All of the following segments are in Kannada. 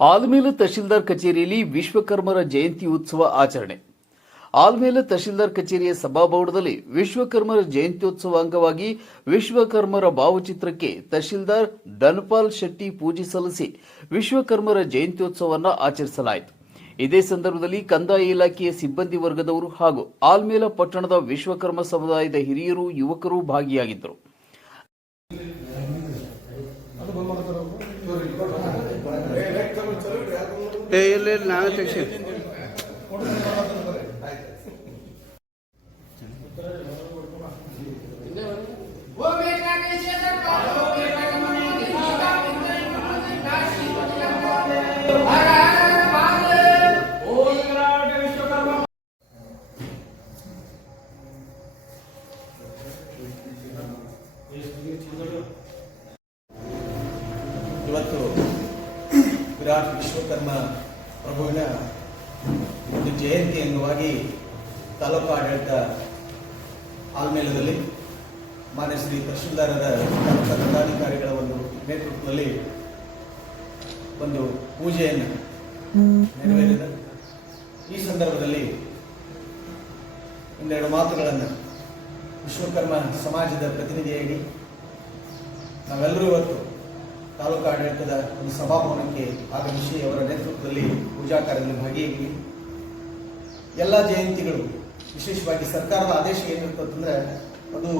ಆಲ್ಮೇಲ ತಹಶೀಲ್ದಾರ್ ಕಚೇರಿಯಲ್ಲಿ ವಿಶ್ವಕರ್ಮರ ಜಯಂತಿ ಉತ್ಸವ ಆಚರಣೆ. ಆಲ್ಮೇಲು ತಹಶೀಲ್ದಾರ್ ಕಚೇರಿಯ ಸಭಾಭವನದಲ್ಲಿ ವಿಶ್ವಕರ್ಮರ ಜಯಂತ್ಯೋತ್ಸವ ಅಂಗವಾಗಿ ವಿಶ್ವಕರ್ಮರ ಭಾವಚಿತ್ರಕ್ಕೆ ತಹಶೀಲ್ದಾರ್ ಧನ್ಪಾಲ್ ಶೆಟ್ಟಿ ಪೂಜೆ ಸಲ್ಲಿಸಿ ವಿಶ್ವಕರ್ಮರ ಜಯಂತ್ಯೋತ್ಸವವನ್ನು ಆಚರಿಸಲಾಯಿತು. ಇದೇ ಸಂದರ್ಭದಲ್ಲಿ ಕಂದಾಯ ಇಲಾಖೆಯ ಸಿಬ್ಬಂದಿ ವರ್ಗದವರು ಹಾಗೂ ಆಲ್ಮೇಲ ಪಟ್ಟಣದ ವಿಶ್ವಕರ್ಮ ಸಮುದಾಯದ ಹಿರಿಯರು, ಯುವಕರು ಭಾಗಿಯಾಗಿದ್ದರು. ಏ ಇಲ್ಲ ಇಲ್ಲ ತಹಶೀಲ್ದಾರರ ಪದಾಧಿಕಾರಿಗಳ ಒಂದು ನೇತೃತ್ವದಲ್ಲಿ ಒಂದು ಪೂಜೆಯನ್ನು ನೆರವೇರಿದೆ ಈ ಸಂದರ್ಭದಲ್ಲಿ ಒಂದೆರಡು ಮಾತುಗಳನ್ನು ವಿಶ್ವಕರ್ಮ ಸಮಾಜದ ಪ್ರತಿನಿಧಿಯಾಗಿ ನಾವೆಲ್ಲರೂ ಇವತ್ತು ತಾಲೂಕು ಆಡಳಿತದ ಒಂದು ಸಭಾಭವನಕ್ಕೆ ಆಗಮಿಸಿ ಅವರ ನೇತೃತ್ವದಲ್ಲಿ ಪೂಜಾ ಕಾರ್ಯದಲ್ಲಿ ಭಾಗಿಯಾಗಿ ಎಲ್ಲ ಜಯಂತಿಗಳು ವಿಶೇಷವಾಗಿ ಸರ್ಕಾರದ ಆದೇಶ ಏನಿರುತ್ತೆ ಅಂತಂದ್ರೆ ಅದು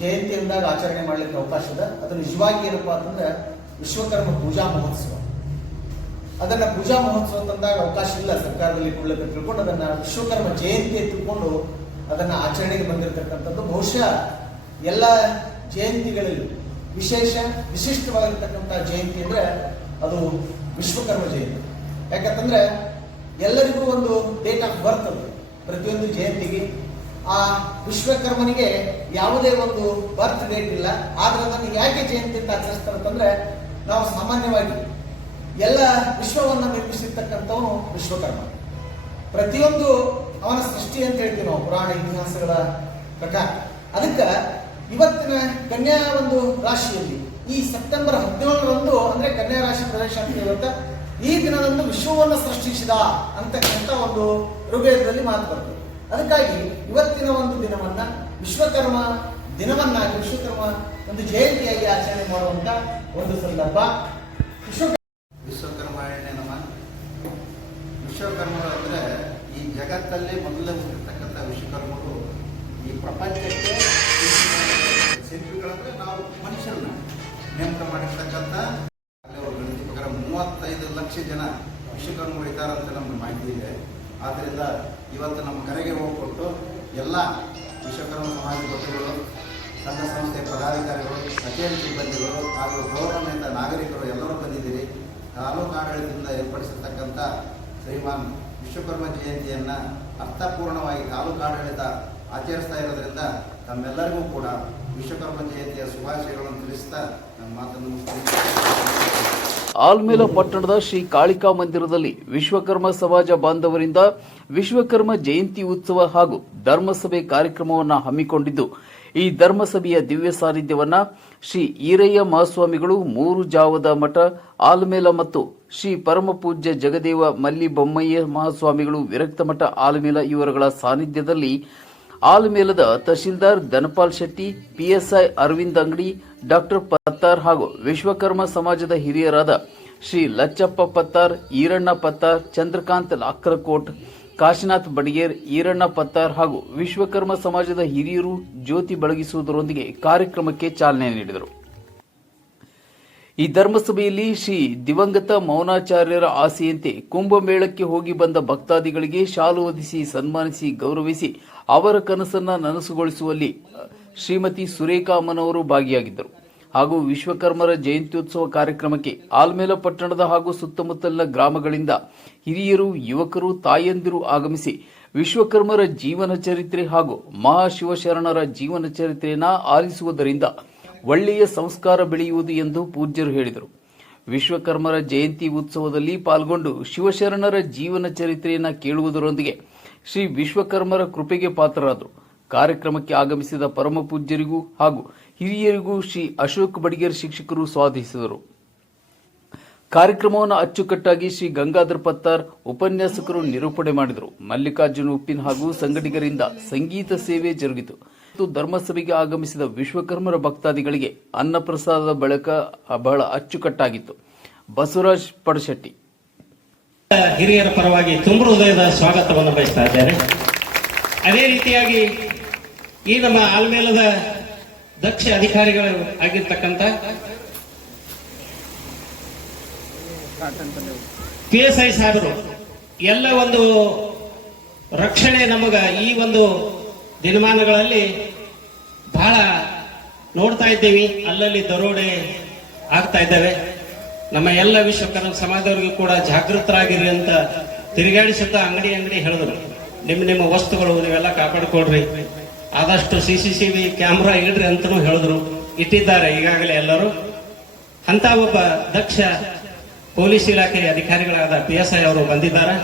ಜಯಂತಿ ಅಂದಾಗ ಆಚರಣೆ ಮಾಡಲಿಕ್ಕೆ ಅವಕಾಶ ಇದೆ. ಅದು ನಿಜವಾಗಿ ಏನಪ್ಪ ಅಂತಂದ್ರೆ ವಿಶ್ವಕರ್ಮ ಪೂಜಾ ಮಹೋತ್ಸವ. ಅದನ್ನ ಪೂಜಾ ಮಹೋತ್ಸವ ತಂದಾಗ ಅವಕಾಶ ಇಲ್ಲ ಸರ್ಕಾರದಲ್ಲಿ ಕೊಡ್ಲಿಕ್ಕೆ ತಿಳ್ಕೊಂಡು ಅದನ್ನ ವಿಶ್ವಕರ್ಮ ಜಯಂತಿ ತಿಳ್ಕೊಂಡು ಅದನ್ನ ಆಚರಣೆಗೆ ಬಂದಿರತಕ್ಕಂಥದ್ದು. ಬಹುಶಃ ಎಲ್ಲ ಜಯಂತಿಗಳಲ್ಲಿ ವಿಶೇಷ ವಿಶಿಷ್ಟವಾಗಿರ್ತಕ್ಕಂಥ ಜಯಂತಿ ಅಂದ್ರೆ ಅದು ವಿಶ್ವಕರ್ಮ ಜಯಂತಿ. ಯಾಕಂತಂದ್ರೆ ಎಲ್ಲರಿಗೂ ಒಂದು ಡೇಟ್ ಆಫ್ ಬರ್ತ್ ಅದು. ಪ್ರತಿಯೊಂದು ಜಯಂತಿಗೆ ಆ ವಿಶ್ವಕರ್ಮನಿಗೆ ಯಾವುದೇ ಒಂದು ಬರ್ತ್ ಡೇಟ್ ಇಲ್ಲ. ಆದ್ರೆ ಅದನ್ನು ಯಾಕೆ ಜಯಂತಿ ಅಂತ ಆಚರಿಸ್ತಾರೆ ಅಂತಂದ್ರೆ, ನಾವು ಸಾಮಾನ್ಯವಾಗಿ ಎಲ್ಲ ವಿಶ್ವವನ್ನು ನಿರ್ಮಿಸಿರ್ತಕ್ಕಂಥವನು ವಿಶ್ವಕರ್ಮ. ಪ್ರತಿಯೊಂದು ಅವನ ಸೃಷ್ಟಿ ಅಂತ ಹೇಳ್ತೀವಿ ನಾವು, ಪುರಾಣ ಇತಿಹಾಸಗಳ ಪ್ರಕಾರ. ಅದಕ್ಕೆ ಇವತ್ತಿನ ಕನ್ಯಾ ಒಂದು ರಾಶಿಯಲ್ಲಿ, ಈ ಸೆಪ್ಟೆಂಬರ್ ಹದಿನೇಳರಂದು, ಅಂದ್ರೆ ಕನ್ಯಾ ರಾಶಿ ಪ್ರದೇಶ ಅಂತ ಇವತ್ತ ಈ ದಿನದಂದು ವಿಶ್ವವನ್ನು ಸೃಷ್ಟಿಸಿದ ಅಂತಕ್ಕಂಥ ಒಂದು ಋಗ್ವೇದದಲ್ಲಿ ಮಾತು ಬರ್ತದೆ. ಅದಕ್ಕಾಗಿ ಇವತ್ತಿನ ಒಂದು ದಿನವನ್ನ ವಿಶ್ವಕರ್ಮ ದಿನವನ್ನಾಗಿ ವಿಶ್ವಕರ್ಮ ಒಂದು ಜಯಂತಿಯಾಗಿ ಆಚರಣೆ ಮಾಡುವಂತ ಒಂದು ಸಂದರ್ಭ. ವಿಶ್ವಕರ್ಮ ವಿಶ್ವಕರ್ಮ ವಿಶ್ವಕರ್ಮ ಅಂದರೆ ಈ ಜಗತ್ತಲ್ಲಿ ಮೊದಲೇ ಆದ್ದರಿಂದ ಇವತ್ತು ನಮ್ಮ ಕರೆಗೆ ಹೋಗಿಕೊಟ್ಟು ಎಲ್ಲ ವಿಶ್ವಕರ್ಮ ಸಮಾಜ ಬಂಧುಗಳು ಸಂಘ ಸಂಸ್ಥೆ ಪದಾಧಿಕಾರಿಗಳು, ಕಚೇರಿ ಸಿಬ್ಬಂದಿಗಳು ಹಾಗೂ ಗೌರವಾನ್ವಿತ ನಾಗರಿಕರು ಎಲ್ಲರೂ ಬಂದಿದ್ದೀರಿ ತಾಲೂಕು ಆಡಳಿತದಿಂದ ಏರ್ಪಡಿಸಿರ್ತಕ್ಕಂಥ ಶ್ರೀಮಾನ್ ವಿಶ್ವಕರ್ಮ ಜಯಂತಿಯನ್ನು ಅರ್ಥಪೂರ್ಣವಾಗಿ ತಾಲೂಕು ಆಡಳಿತ ಆಚರಿಸ್ತಾ ಇರೋದ್ರಿಂದ ತಮ್ಮೆಲ್ಲರಿಗೂ ಕೂಡ ವಿಶ್ವಕರ್ಮ ಜಯಂತಿಯ ಶುಭಾಶಯಗಳನ್ನು ತಿಳಿಸ್ತಾ ನನ್ನ ಮಾತನ್ನು. ಆಲ್ಮೇಲ ಪಟ್ಟಣದ ಶ್ರೀ ಕಾಳಿಕಾ ಮಂದಿರದಲ್ಲಿ ವಿಶ್ವಕರ್ಮ ಸಮಾಜ ಬಾಂಧವರಿಂದ ವಿಶ್ವಕರ್ಮ ಜಯಂತಿ ಉತ್ಸವ ಹಾಗೂ ಧರ್ಮಸಭೆ ಕಾರ್ಯಕ್ರಮವನ್ನು ಹಮ್ಮಿಕೊಂಡಿದ್ದು, ಈ ಧರ್ಮಸಭೆಯ ದಿವ್ಯ ಸಾನ್ನಿಧ್ಯವನ್ನ ಶ್ರೀ ಈರಯ್ಯ ಮಹಾಸ್ವಾಮಿಗಳು ಮೂರು ಜಾವದ ಮಠ, ಆಲ್ಮೇಲ ಮತ್ತು ಶ್ರೀ ಪರಮಪೂಜ್ಯ ಜಗದೇವ ಮಲ್ಲಿಬೊಮ್ಮಯ್ಯ ಮಹಾಸ್ವಾಮಿಗಳು ವಿರಕ್ತ ಮಠ, ಆಲ್ಮೇಲ ಇವರುಗಳ ಸಾನ್ನಿಧ್ಯದಲ್ಲಿ ಆಲ್ಮೇಲದ ತಹಶೀಲ್ದಾರ್ ಧನಪಾಲ್ ಶೆಟ್ಟಿ, ಪಿಎಸ್ಐ ಅರವಿಂದ್ ಅಂಗಡಿ ಡಾಕ್ಟರ್ ಪತ್ತಾರ್ ಹಾಗೂ ವಿಶ್ವಕರ್ಮ ಸಮಾಜದ ಹಿರಿಯರಾದ ಶ್ರೀ ಲಚ್ಚಪ್ಪ ಪತ್ತಾರ್, ಈರಣ್ಣ ಪತ್ತಾರ್, ಚಂದ್ರಕಾಂತ್ ಲಾಕ್ರಕೋಟ್, ಕಾಶಿನಾಥ್ ಬಡಿಗೇರ್, ಈರಣ್ಣ ಪತ್ತಾರ್ ಹಾಗೂ ವಿಶ್ವಕರ್ಮ ಸಮಾಜದ ಹಿರಿಯರು ಜ್ಯೋತಿ ಬೆಳಗಿಸುವುದರೊಂದಿಗೆ ಕಾರ್ಯಕ್ರಮಕ್ಕೆ ಚಾಲನೆ ನೀಡಿದರು. ಈ ಧರ್ಮಸಭೆಯಲ್ಲಿ ಶ್ರೀ ದಿವಂಗತ ಮೌನಾಚಾರ್ಯರ ಆಸೆಯಂತೆ ಕುಂಭಮೇಳಕ್ಕೆ ಹೋಗಿ ಬಂದ ಭಕ್ತಾದಿಗಳಿಗೆ ಶಾಲು ಹೊದಿಸಿ ಸನ್ಮಾನಿಸಿ ಗೌರವಿಸಿ ಅವರ ಕನಸನ್ನು ನನಸುಗೊಳಿಸುವಲ್ಲಿ ಶ್ರೀಮತಿ ಸುರೇಖಾ ಅಮ್ಮನವರು ಭಾಗಿಯಾಗಿದ್ದರು. ಹಾಗೂ ವಿಶ್ವಕರ್ಮರ ಜಯಂತ್ಯೋತ್ಸವ ಕಾರ್ಯಕ್ರಮಕ್ಕೆ ಆಲ್ಮೇಲ ಪಟ್ಟಣದ ಹಾಗೂ ಸುತ್ತಮುತ್ತಲಿನ ಗ್ರಾಮಗಳಿಂದ ಹಿರಿಯರು, ಯುವಕರು, ತಾಯಂದಿರು ಆಗಮಿಸಿ ವಿಶ್ವಕರ್ಮರ ಜೀವನ ಚರಿತ್ರೆ ಹಾಗೂ ಮಹಾಶಿವಶರಣರ ಜೀವನ ಚರಿತ್ರೆಯನ್ನು ಆಲಿಸುವುದರಿಂದ ಒಳ್ಳೆಯ ಸಂಸ್ಕಾರ ಬೆಳೆಯುವುದು ಎಂದು ಪೂಜ್ಯರು ಹೇಳಿದರು. ವಿಶ್ವಕರ್ಮರ ಜಯಂತಿ ಉತ್ಸವದಲ್ಲಿ ಪಾಲ್ಗೊಂಡು ಶಿವಶರಣರ ಜೀವನ ಚರಿತ್ರೆಯನ್ನು ಕೇಳುವುದರೊಂದಿಗೆ ಶ್ರೀ ವಿಶ್ವಕರ್ಮರ ಕೃಪೆಗೆ ಪಾತ್ರರಾದರು. ಕಾರ್ಯಕ್ರಮಕ್ಕೆ ಆಗಮಿಸಿದ ಪರಮ ಪೂಜ್ಯರಿಗೂ ಹಾಗೂ ಹಿರಿಯರಿಗೂ ಶ್ರೀ ಅಶೋಕ್ ಬಡಿಗೇರ್ ಶಿಕ್ಷಕರು ಸ್ವಾಗತಿಸಿದರು. ಕಾರ್ಯಕ್ರಮವನ್ನು ಅಚ್ಚುಕಟ್ಟಾಗಿ ಶ್ರೀ ಗಂಗಾಧರ್ ಪತ್ತಾರ್ ಉಪನ್ಯಾಸಕರು ನಿರೂಪಣೆ ಮಾಡಿದರು. ಮಲ್ಲಿಕಾರ್ಜುನ ಉಪ್ಪಿನ ಹಾಗೂ ಸಂಗಡಿಗರಿಂದ ಸಂಗೀತ ಸೇವೆ ಜರುಗಿತು. ಮತ್ತು ಧರ್ಮಸಭೆಗೆ ಆಗಮಿಸಿದ ವಿಶ್ವಕರ್ಮರ ಭಕ್ತಾದಿಗಳಿಗೆ ಅನ್ನಪ್ರಸಾದದ ಬಳಕ ಬಹಳ ಅಚ್ಚುಕಟ್ಟಾಗಿತ್ತು. ಬಸವರಾಜ್ ಪಡಶೆಟ್ಟಿ. ಹಿರಿಯರ ಪರವಾಗಿ ತುಂಬ ಹೃದಯದ ಸ್ವಾಗತವನ್ನು ಬಯಸ್ತಾ ಇದ್ದೇನೆ. ಅದೇ ರೀತಿಯಾಗಿ ಈ ನಮ್ಮ ಆಲ್ಮೇಲದ ದಕ್ಷ ಅಧಿಕಾರಿಗಳು ಆಗಿರ್ತಕ್ಕಂಥ ಪಿ ಎಸ್ ಐ ಸಾಹೇಬರು, ಎಲ್ಲ ಒಂದು ರಕ್ಷಣೆ ನಮಗ ಈ ಒಂದು ದಿನಮಾನಗಳಲ್ಲಿ ಬಹಳ ನೋಡ್ತಾ ಇದ್ದೇವೆ. ಅಲ್ಲಲ್ಲಿ ದರೋಡೆ ಆಗ್ತಾ ಇದ್ದಾವೆ. ನಮ್ಮ ಎಲ್ಲ ವಿಶ್ವಕರ್ಮ ಸಮಾಜದವರಿಗೂ ಕೂಡ ಜಾಗೃತರಾಗಿರಿ ಅಂತ ತಿರುಗಾಡಿಸುತ್ತಾ ಅಂಗಡಿ ಅಂಗಡಿ ಹೇಳಿದ್ರು. ನಿಮ್ಮ ನಿಮ್ಮ ವಸ್ತುಗಳು ನೀವೆಲ್ಲ ಕಾಪಾಡ್ಕೊಡ್ರಿ ಆದಷ್ಟು C C C V camera ಇಡ್ರಿ ಅಂತಲೂ ಹೇಳಿದ್ರು. ಇಟ್ಟಿದ್ದಾರೆ ಈಗಾಗಲೇ ಎಲ್ಲರೂ. ಅಂತ ಒಬ್ಬ ದಕ್ಷ ಪೊಲೀಸ್ ಇಲಾಖೆಯ ಅಧಿಕಾರಿಗಳಾದ ಪಿ ಎಸ್ ಐ ಅವರು ಬಂದಿದ್ದಾರೆ.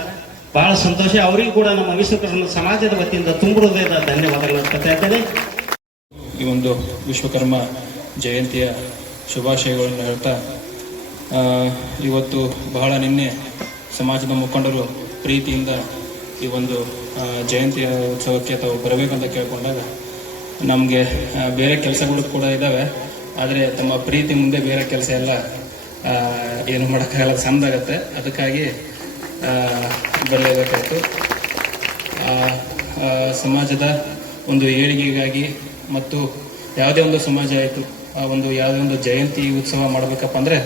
ಬಹಳ ಸಂತೋಷ. ಅವರಿಗೂ ಕೂಡ ನಮ್ಮ ವಿಶ್ವಕರ್ಮ ಸಮಾಜದ ವತಿಯಿಂದ ತುಂಬ ಹೃದಯದ ಧನ್ಯವಾದಗಳನ್ನು ಅರ್ಪಿಸ್ತಾ ಈ ಒಂದು ವಿಶ್ವಕರ್ಮ ಜಯಂತಿಯ ಶುಭಾಶಯಗಳನ್ನು ಹೇಳ್ತಾ ಇವತ್ತು ಬಹಳ ನಿನ್ನೆ ಸಮಾಜದ ಮುಖಂಡರು ಪ್ರೀತಿಯಿಂದ ಈ ಒಂದು ಜಯಂತಿ ಉತ್ಸವಕ್ಕೆ ತಾವು ಬರಬೇಕಂತ ಕೇಳಿಕೊಂಡಾಗ ನಮಗೆ ಬೇರೆ ಕೆಲಸಗಳು ಕೂಡ ಇದ್ದಾವೆ ಆದರೆ ತಮ್ಮ ಪ್ರೀತಿ ಮುಂದೆ ಬೇರೆ ಕೆಲಸ ಎಲ್ಲ ಏನು ಮಾಡೋಕ್ಕಾಗಲ್ಲ, ಸಂದಾಗತ್ತೆ. ಅದಕ್ಕಾಗಿ ಬರಲೇಬೇಕಾಯಿತು. ಸಮಾಜದ ಒಂದು ಏಳಿಗೆಗಾಗಿ ಮತ್ತು ಯಾವುದೇ ಒಂದು ಸಮಾಜ ಆಯಿತು, ಆ ಒಂದು ಯಾವುದೇ ಒಂದು ಜಯಂತಿ ಉತ್ಸವ ಮಾಡಬೇಕಪ್ಪ ಅಂದರೆ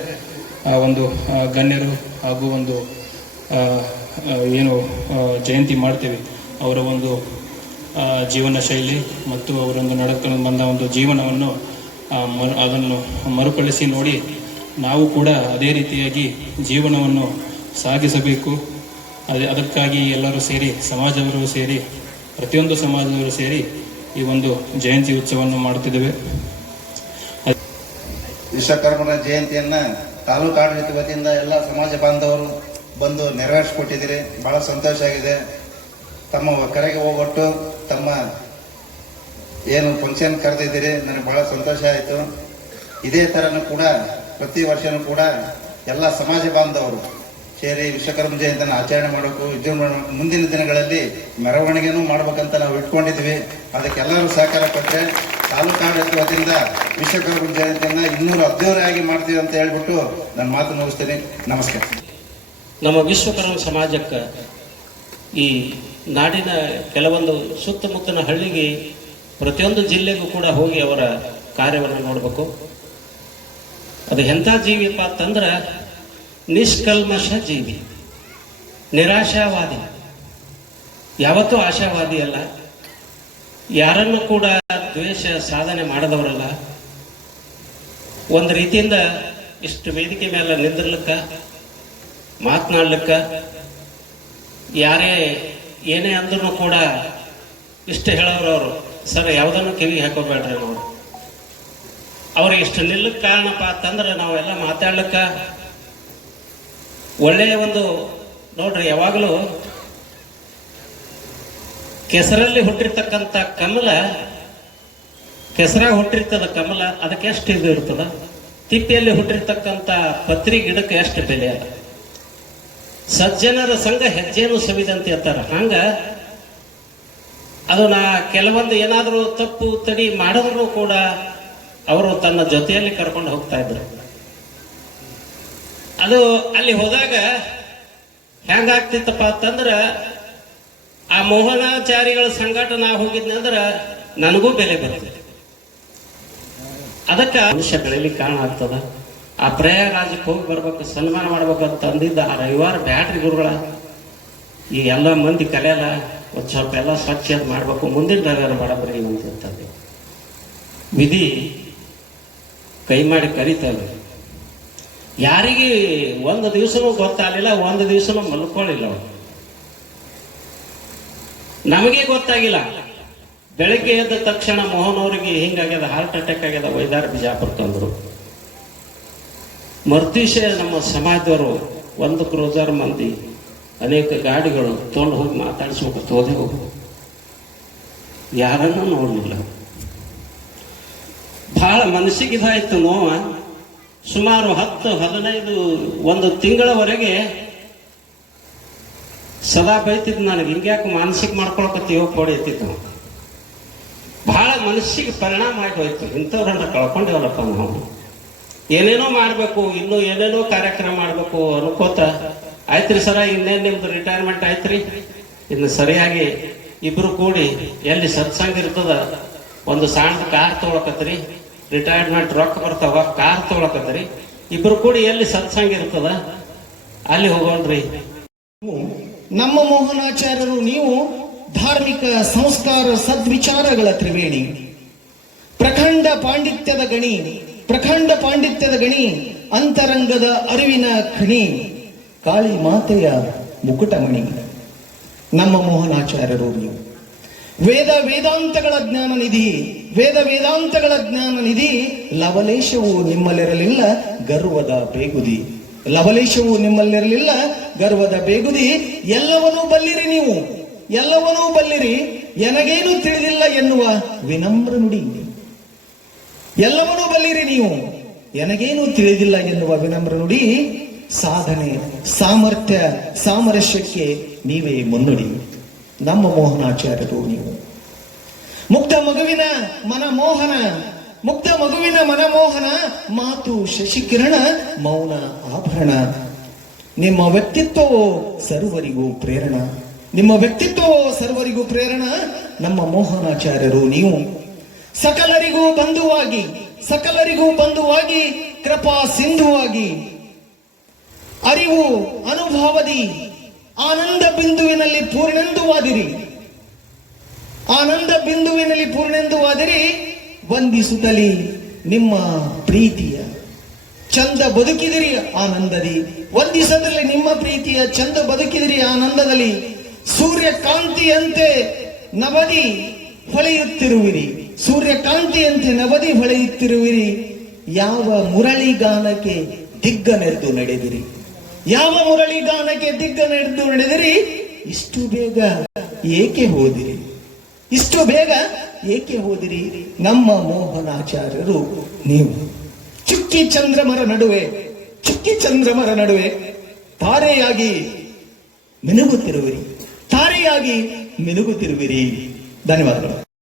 ಒಂದು ಗಣ್ಯರು ಹಾಗೂ ಒಂದು ಏನು ಜಯಂತಿ ಮಾಡ್ತೇವೆ. ಅವರ ಒಂದು ಜೀವನ ಶೈಲಿ ಮತ್ತು ಅವರೊಂದು ನಡೆದುಕೊಂಡು ಬಂದ ಒಂದು ಜೀವನವನ್ನು ಮರು, ಅದನ್ನು ಮರುಕಳಿಸಿ ನೋಡಿ, ನಾವು ಕೂಡ ಅದೇ ರೀತಿಯಾಗಿ ಜೀವನವನ್ನು ಸಾಗಿಸಬೇಕು. ಅದೇ, ಅದಕ್ಕಾಗಿ ಎಲ್ಲರೂ ಸೇರಿ, ಸಮಾಜದವರು ಸೇರಿ, ಪ್ರತಿಯೊಂದು ಸಮಾಜದವರು ಸೇರಿ ಈ ಒಂದು ಜಯಂತಿ ಉತ್ಸವವನ್ನು ಮಾಡುತ್ತಿದ್ದೇವೆ ವಿಶ್ವಕರ್ಮನ ಜಯಂತಿಯನ್ನು ತಾಲೂಕು ಆಡಳಿತ ವತಿಯಿಂದ ಎಲ್ಲ ಸಮಾಜ ಬಾಂಧವರು ಬಂದು ನೆರವೇರಿಸ್ಕೊಟ್ಟಿದ್ದೀರಿ. ಭಾಳ ಸಂತೋಷ ಆಗಿದೆ. ತಮ್ಮ ಕರೆಗೆ ಹೋಗೊಟ್ಟು ತಮ್ಮ ಏನು ಫಂಕ್ಷನ್ ಕರೆದಿದ್ದೀರಿ. ನನಗೆ ಭಾಳ ಸಂತೋಷ ಆಯಿತು. ಇದೇ ಥರನೂ ಕೂಡ, ಪ್ರತಿ ವರ್ಷವೂ ಕೂಡ ಎಲ್ಲ ಸಮಾಜ ಬಾಂಧವರು ಸೇರಿ ವಿಶ್ವಕರ್ಮ ಜಯಂತಿಯನ್ನು ಆಚರಣೆ ಮಾಡಬೇಕು ವಿಜೃಂಭಣೆ ಮುಂದಿನ ದಿನಗಳಲ್ಲಿ ಮೆರವಣಿಗೆನೂ ಮಾಡಬೇಕಂತ ನಾವು ಇಟ್ಕೊಂಡಿದ್ವಿ ಅದಕ್ಕೆಲ್ಲರೂ ಸಹಕಾರ ಕೊಟ್ಟರೆ ತಾಲೂಕಾಡಳಿತ ವತಿಯಿಂದ ವಿಶ್ವಕರ್ಮ ಜಯಂತಿಯನ್ನು ಇನ್ನೂರು ಅದ್ದೂರಿಯಾಗಿ ಮಾಡ್ತೀವಿ ಅಂತ ಹೇಳ್ಬಿಟ್ಟು ನನ್ನ ಮಾತು ಮುಗಿಸ್ತೀನಿ. ನಮಸ್ಕಾರ. ನಮ್ಮ ವಿಶ್ವಕರ್ಮ ಸಮಾಜಕ್ಕೆ ಈ ನಾಡಿನ ಕೆಲವೊಂದು ಸುತ್ತಮುತ್ತಲ ಹಳ್ಳಿಗೆ ಪ್ರತಿಯೊಂದು ಜಿಲ್ಲೆಗೂ ಕೂಡ ಹೋಗಿ ಅವರ ಕಾರ್ಯವನ್ನು ನೋಡಬೇಕು. ಅದು ಎಂಥ ಜೀವಿಪ್ಪ ಅಂತಂದ್ರೆ ನಿಷ್ಕಲ್ಮಶ ಜೀವಿ, ನಿರಾಶಾವಾದಿ. ಯಾವತ್ತೂ ಆಶಾವಾದಿ ಅಲ್ಲ. ಯಾರನ್ನು ಕೂಡ ದ್ವೇಷ ಸಾಧನೆ ಮಾಡದವರಲ್ಲ. ಒಂದು ರೀತಿಯಿಂದ ಇಷ್ಟು ವೇದಿಕೆ ಮೇಲೆ ನಿಂದಿರ್ಲಿಕ್ಕ ಮಾತನಾಡ್ಲಿಕ್ಕ ಯಾರೇ ಏನೇ ಅಂದ್ರೂ ಕೂಡ ಇಷ್ಟು ಹೇಳೋರು ಅವರು. ಸರ್, ಯಾವುದನ್ನು ಕಿವಿಗೆ ಹಾಕೋಬೇಡ್ರಿ ನಾವು ಅವ್ರಿಗೆ ಇಷ್ಟು ನಿಲ್ಲಕ್ಕೆ ಕಾರಣಪ್ಪ ಅಂತಂದ್ರೆ ನಾವೆಲ್ಲ ಮಾತಾಡ್ಲಿಕ್ಕ ಒಳ್ಳೆಯ ಒಂದು ನೋಡ್ರಿ, ಯಾವಾಗಲೂ ಕೆಸರಲ್ಲಿ ಹುಟ್ಟಿರ್ತಕ್ಕಂಥ ಕಮಲ, ಕೆಸರಾಗ ಹುಟ್ಟಿರ್ತದ ಕಮಲ, ಅದಕ್ಕೆ ಎಷ್ಟು ಇದು ಇರ್ತದ? ತಿಪ್ಪೆಯಲ್ಲಿ ಹುಟ್ಟಿರ್ತಕ್ಕಂಥ ಪತ್ರಿ ಗಿಡಕ್ಕೆ ಎಷ್ಟು ಬೆಲೆ ಅದ? ಸಜ್ಜನರ ಸಂಘ ಹೆಜ್ಜೆನು ಸವಿದಂತೆ ಅಂತಾರ ಹಂಗ ಅದು ನಾ ಕೆಲವೊಂದು ಏನಾದರೂ ತಪ್ಪು, ತಡಿ ಮಾಡಿದ್ರು ಕೂಡ ಅವರು ತನ್ನ ಜೊತೆಯಲ್ಲಿ ಕರ್ಕೊಂಡು ಹೋಗ್ತಾ ಇದ್ರು. ಅದು ಅಲ್ಲಿ ಹೋದಾಗ ಹೆಂಗಾಗ್ತಿತ್ತಪ್ಪ ಅಂತಂದ್ರ ಆ ಮೋಹನಾಚಾರಿಗಳ ಸಂಗಾಟ ನಾ ಹೋಗಿದ್ನಿ ಅಂದ್ರ ನನಗೂ ಬೆಲೆ ಬರ್ತದೆ. ಅದಕ್ಕೆ ಮನುಷ್ಯ ಬೆಳಲಿ ಕಾರಣ ಆಗ್ತದ? ಆ ಪ್ರಯಾಗರಾಜಕ್ಕೆ ಹೋಗಿ ಬರ್ಬೇಕು, ಸನ್ಮಾನ ಮಾಡ್ಬೇಕು ಅಂತ ಅಂದಿದ್ದ ಆ ರವಿವಾರ ಬ್ಯಾಟ್ರಿ ಗುರುಗಳ. ಈ ಎಲ್ಲ ಮಂದಿ ಕಲೆಯಲ್ಲ ಒಂದು ಸ್ವಲ್ಪ ಎಲ್ಲ ಸ್ವಚ್ಛ ಮಾಡಬೇಕು, ಮುಂದಿನ ರವಿವಾರ ಮಾಡಬ್ರಿ ಅಂತಂತಂದು ವಿಧಿ ಕೈ ಮಾಡಿ ಕರಿತಾರೆ ಯಾರಿಗೆ ಒಂದು ದಿವಸನೂ ಗೊತ್ತಾಗಲಿಲ್ಲ, ಒಂದು ದಿವಸನೂ ಮಲ್ಕೊಳ್ಳಿಲ್ಲ ನಮಗೆ ಗೊತ್ತಾಗಿಲ್ಲ. ಬೆಳಗ್ಗೆ ಎದ್ದ ತಕ್ಷಣ ಮೋಹನ್ ಅವರಿಗೆ ಹಿಂಗಾಗ್ಯದ ಹಾರ್ಟ್ ಅಟ್ಯಾಕ್ ಆಗ್ಯದ ವೈದಾರ್ ಬಿಜಾಪುರ ತಂದ್ರು. ಮರ್ದಿಶೆ ನಮ್ಮ ಸಮಾಜದವರು ಒಂದು ಕ್ರೋಜರ್ ಮಂದಿ ಅನೇಕ ಗಾಡಿಗಳು ತೊಗೊಂಡು ಹೋಗಿ ಮಾತಾಡಿಸ್ಬೇಕು ತೋದೆ ಹೋಗು ಯಾರನ್ನು ನೋಡಲಿಲ್ಲ. ಬಹಳ ಮನಸ್ಸಿಗೆ ಇದಾಯಿತು ನೋವ. ಸುಮಾರು ಹತ್ತು, ಹದಿನೈದು, ಒಂದು ತಿಂಗಳವರೆಗೆ ಸದಾ ಬೈತಿದ್ ನನಗೆ. ಹಿಂಗ್ಯಾಕೆ ಮಾನಸಿಕ ಮಾಡ್ಕೊಳಕತ್ತೀವೋ ಹೊಡಿತಿತ್ತು ಬಹಳ ಮನಸ್ಸಿಗೆ ಪರಿಣಾಮ ಆಗಿ ಹೋಯ್ತು. ಇಂಥವ್ರನ್ನ ಕಳ್ಕೊಂಡೇವಲ್ಲಪ್ಪ ನಾವು. ಏನೇನೋ ಮಾಡಬೇಕು, ಇನ್ನೂ ಏನೇನೋ ಕಾರ್ಯಕ್ರಮ ಮಾಡಬೇಕು ಅನ್ಕೋತ. ಆಯ್ತ್ರಿ ಸರ, ಇನ್ನೇನು ನಿಮ್ದು ರಿಟೈರ್ಮೆಂಟ್ ಆಯ್ತ್ರಿ? ಇನ್ನು ಸರಿಯಾಗಿ ಇಬ್ರು ಕೂಡಿ ಎಲ್ಲಿ ಸತ್ಸಂಗ ಇರ್ತದ, ಒಂದು ಸಣ್ಣ ಕಾರ್ ತೊಗೊಳಕತ್ರಿ. ರಿಟೈರ್ಮೆಂಟ್ ರೊಕ್ಕ ಬರ್ತಾವ, ಕಾರ್ ತೊಗೊಳಕತ್ರಿ. ಇಬ್ರು ಕೂಡಿ ಎಲ್ಲಿ ಸತ್ಸಂಗ ಇರ್ತದ, ಅಲ್ಲಿ ಹೋಗೋಣ್ರಿ. ನಮ್ಮ ಮೋಹನಾಚಾರ್ಯರು, ನೀವು ಧಾರ್ಮಿಕ ಸಂಸ್ಕಾರ ಸದ್ವಿಚಾರಗಳ ತ್ರಿವೇಣಿ. ಪ್ರಖಂಡ ಪಾಂಡಿತ್ಯದ ಗಣಿ. ಪ್ರಖಂಡ ಪಾಂಡಿತ್ಯದ ಗಣಿ, ಅಂತರಂಗದ ಅರಿವಿನ ಖಣಿ, ಕಾಳಿ ಮಾತೆಯ ಮುಕುಟಮಣಿ. ನಮ್ಮ ಮೋಹನಾಚಾರ್ಯರು ನೀವು. ವೇದ ವೇದಾಂತಗಳ ಜ್ಞಾನ ನಿಧಿ, ವೇದ ವೇದಾಂತಗಳ ಜ್ಞಾನ ನಿಧಿ, ಲವಲೇಶವು ನಿಮ್ಮಲ್ಲಿರಲಿಲ್ಲ ಗರ್ವದ ಬೇಗುದಿ. ಲವಲೇಶವು ನಿಮ್ಮಲ್ಲಿರಲಿಲ್ಲ ಗರ್ವದ ಬೇಗುದಿ. ಎಲ್ಲವನ್ನೂ ಬಲ್ಲಿರಿ ನೀವು. ಎಲ್ಲವನ್ನೂ ಬಲ್ಲಿರಿ. ಎನಗೇನು ತಿಳಿದಿಲ್ಲ ಎನ್ನುವ ವಿನಮ್ರ ನುಡಿ ಎಲ್ಲವನ್ನೂ ಬಲ್ಲಿರಿ ನೀವು. ಎನಗೇನು ತಿಳಿದಿಲ್ಲ ಎನ್ನುವ ವಿನಮ್ರ ನುಡಿ, ಸಾಧನೆ, ಸಾಮರ್ಥ್ಯ, ಸಾಮರಸ್ಯಕ್ಕೆ ನೀವೇ ಮುನ್ನುಡಿ. ನಮ್ಮ ಮೋಹನಾಚಾರ್ಯರು ನೀವು. ಮುಕ್ತ ಮಗುವಿನ ಮನಮೋಹನ, ಮುಕ್ತ ಮಗುವಿನ ಮನಮೋಹನ, ಮಾತು ಶಶಿಕಿರಣ, ಮೌನ ಆಭರಣ. ನಿಮ್ಮ ವ್ಯಕ್ತಿತ್ವವೋ ಸರ್ವರಿಗೂ ಪ್ರೇರಣ. ನಿಮ್ಮ ವ್ಯಕ್ತಿತ್ವವೋ ಸರ್ವರಿಗೂ ಪ್ರೇರಣ. ನಮ್ಮ ಮೋಹನಾಚಾರ್ಯರು ನೀವು. ಸಕಲರಿಗೂ ಬಂಧುವಾಗಿ ಸಕಲರಿಗೂ ಬಂಧುವಾಗಿ ಕೃಪಾ ಸಿಂಧುವಾಗಿ. ಅರಿವು, ಅನುಭವದಿ, ಆನಂದ ಬಿಂದುವಿನಲ್ಲಿ ಪೂರ್ಣೆಂದುವಾದಿರಿ. ಆನಂದ ಬಿಂದುವಿನಲ್ಲಿ ಪೂರ್ಣೆಂದುವಾದಿರಿ, ವಂದಿಸುತ್ತಲಿ ನಿಮ್ಮ ಪ್ರೀತಿಯ ಚಂದ ಬದುಕಿದಿರಿ ಆನಂದದಿ. ವಂದಿಸದಲ್ಲಿ ನಿಮ್ಮ ಪ್ರೀತಿಯ ಚಂದ ಬದುಕಿದಿರಿ ಆನಂದದಲ್ಲಿ. ಸೂರ್ಯಕಾಂತಿಯಂತೆ ನವದಿ ಹೊಳೆಯುತ್ತಿರುವಿರಿ. ಸೂರ್ಯಕಾಂತಿಯಂತೆ ನವದಿ ಹೊಳೆಯುತ್ತಿರುವಿರಿ. ಯಾವ ಮುರಳಿಗಾನಕ್ಕೆ ದಿಗ್ಗನೆದ್ದು ನಡೆದಿರಿ. ಯಾವ ಮುರಳಿಗಾನಕ್ಕೆ ದಿಗ್ಗನೆದ್ದು ನಡೆದಿರಿ. ಇಷ್ಟು ಬೇಗ ಏಕೆ ಹೋದಿರಿ. ಇಷ್ಟು ಬೇಗ ಏಕೆ ಹೋದಿರಿ. ನಮ್ಮ ಮೋಹನಾಚಾರ್ಯರು ನೀವು. ಚುಕ್ಕಿ ಚಂದ್ರಮರ ನಡುವೆ, ಚುಕ್ಕಿ ಚಂದ್ರಮರ ನಡುವೆ ತಾರೆಯಾಗಿ ಮಿನುಗುತ್ತಿರುವಿರಿ. ತಾರೆಯಾಗಿ ಮಿನುಗುತ್ತಿರುವಿರಿ. ಧನ್ಯವಾದಗಳು.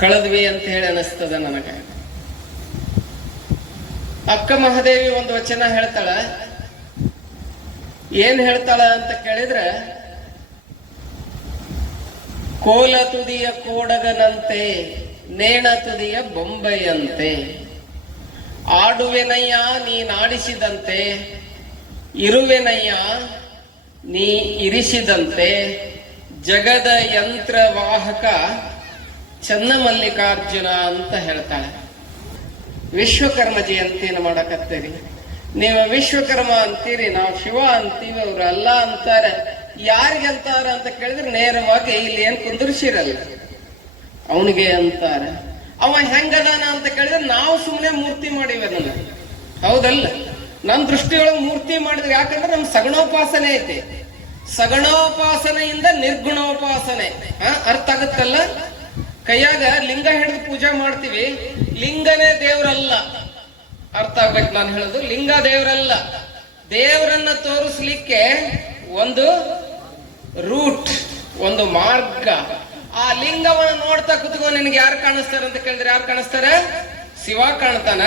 ಕಳೆದ್ವಿ ಅಂತ ಹೇಳಿ ಅನಿಸ್ತದ ನನಗೆ. ಅಕ್ಕ ಮಹಾದೇವಿ ಒಂದು ವಚನ ಹೇಳ್ತಾಳ. ಏನ್ ಹೇಳ್ತಾಳ ಅಂತ ಕೇಳಿದ್ರೆ, ಕೋಲ ತುದಿಯ ಕೋಡಗನಂತೆ, ನೇಣ ತುದಿಯ ಬೊಂಬೆಯಂತೆ, ಆಡುವೆನಯ್ಯ ನೀನಾಡಿಸಿದಂತೆ ಇರುವೆನಯ್ಯ ನೀ ಇರಿಸಿದಂತೆ, ಜಗದ ಯಂತ್ರವಾಹಕ ಚನ್ನಮಲ್ಲಿಕಾರ್ಜುನ ಅಂತ ಹೇಳ್ತಾಳೆ. ವಿಶ್ವಕರ್ಮ ಜಯಂತಿಯನ್ನು ಮಾಡಕತ್ತೀರಿ. ನೀವು ವಿಶ್ವಕರ್ಮ ಅಂತೀರಿ, ನಾವು ಶಿವ ಅಂತೀವಿ, ಅವ್ರು ಅಲ್ಲ ಅಂತಾರೆ. ಯಾರಿಗೆ ಅಂತಾರ ಅಂತ ಕೇಳಿದ್ರೆ ನೇರವಾಗಿ ಇಲ್ಲಿ ಏನ್ ಕುಂದಿರ್ಸಿರಲ್ಲ. ಅವನಿಗೆ ಅಂತಾರೆ. ಅವ ಹೆಂಗದಾನ ಅಂತ ಕೇಳಿದ್ರೆ ನಾವು ಸುಮ್ಮನೆ ಮೂರ್ತಿ ಮಾಡಿವೆ ಅದನ್ನ. ಹೌದಲ್ಲ? ನಮ್ ದೃಷ್ಟಿಯೊಳಗೆ ಮೂರ್ತಿ ಮಾಡಿದ್ರೆ ಯಾಕಂದ್ರೆ ನಮ್ ಸಗಣೋಪಾಸನೆ ಐತೆ. ಸಗಣೋಪಾಸನೆಯಿಂದ ನಿರ್ಗುಣೋಪಾಸನೆ. ಅರ್ಥ ಆಗುತ್ತಲ್ಲ? ಕೈಯಾಗ ಲಿಂಗ ಹಿಡಿದು ಪೂಜೆ ಮಾಡ್ತೀವಿ. ಲಿಂಗನೇ ದೇವರಲ್ಲ. ಅರ್ಥ ಆಗ್ಬೇಕು ನಾನು ಹೇಳೋದು? ಲಿಂಗ ದೇವರಲ್ಲ. ದೇವರನ್ನ ತೋರಿಸ್ಲಿಕ್ಕೆ ಒಂದು ರೂಟ್, ಒಂದು ಮಾರ್ಗ. ಆ ಲಿಂಗವನ್ನು ನೋಡ್ತಾ ಕುತ್ಕೊಂಡು ನಿನಗೆ ಯಾರು ಕಾಣಿಸ್ತಾರ ಅಂತ ಕೇಳಿದ್ರೆ ಯಾರು ಕಾಣಿಸ್ತಾರ? ಶಿವ ಕಾಣ್ತಾನ.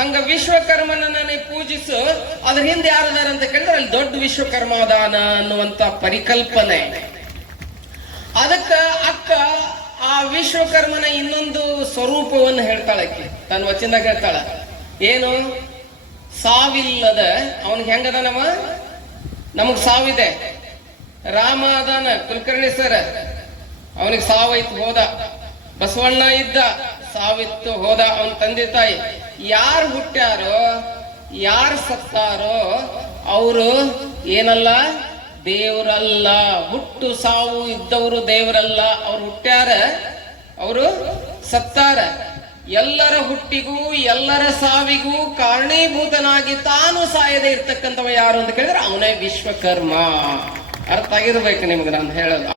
ಹಂಗ ವಿಶ್ವಕರ್ಮನನ್ನ ನೀ ಪೂಜಿಸು, ಅದ್ರ ಹಿಂದೆ ಯಾರದಾರ ಅಂತ ಕೇಳಿದ್ರೆ ಅಲ್ಲಿ ದೊಡ್ಡ ವಿಶ್ವಕರ್ಮ ಅದಾನ ಅನ್ನುವಂತ ಪರಿಕಲ್ಪನೆ. ಅದಕ್ಕ ಅಕ್ಕ ಆ ವಿಶ್ವಕರ್ಮನ ಇನ್ನೊಂದು ಸ್ವರೂಪವನ್ನು ಹೇಳ್ತಾಳಕ್ಕೆ ತನ್ನ ವಚನದಾಗ ಹೇಳ್ತಾಳ, ಏನು? ಸಾವಿಲ್ಲದ ಅವನಿಗೆ ಹೆಂಗದನವ ನಮಗ್ ಸಾವಿದೆ. ರಾಮ ಅದಾನ ಕುಲಕರ್ಣಿ ಸರ್ ಅವನಿಗೆ ಸಾವೈತು ಹೋದ. ಬಸವಣ್ಣ ಇದ್ದ. ಸಾವಿತ್ತು ಹೋದ ಅವನ ತಂದೆ ತಾಯಿ. ಯಾರು ಹುಟ್ಟ್ಯಾರೋ, ಯಾರು ಸತ್ತಾರೋ, ಅವರು ಏನಲ್ಲ? ದೇವರಲ್ಲ, ಹುಟ್ಟು ಸಾವು ಇದ್ದವರು ದೇವರಲ್ಲ, ಅವ್ರು ಹುಟ್ಟ್ಯಾರ? ಅವರು ಸತ್ತಾರ. ಎಲ್ಲರ ಹುಟ್ಟಿಗೂ, ಎಲ್ಲರ ಸಾವಿಗೂ ಕಾರಣೀಭೂತನಾಗಿ ತಾನು ಸಾಯದೆ ಇರ್ತಕ್ಕಂಥವ ಯಾರು ಅಂತ ಕೇಳಿದ್ರೆ ಅವನೇ ವಿಶ್ವಕರ್ಮ. ಅರ್ಥ ಆಗಿರ್ಬೇಕು ನಿಮ್ಗೆ ನಾನು ಹೇಳೋದು.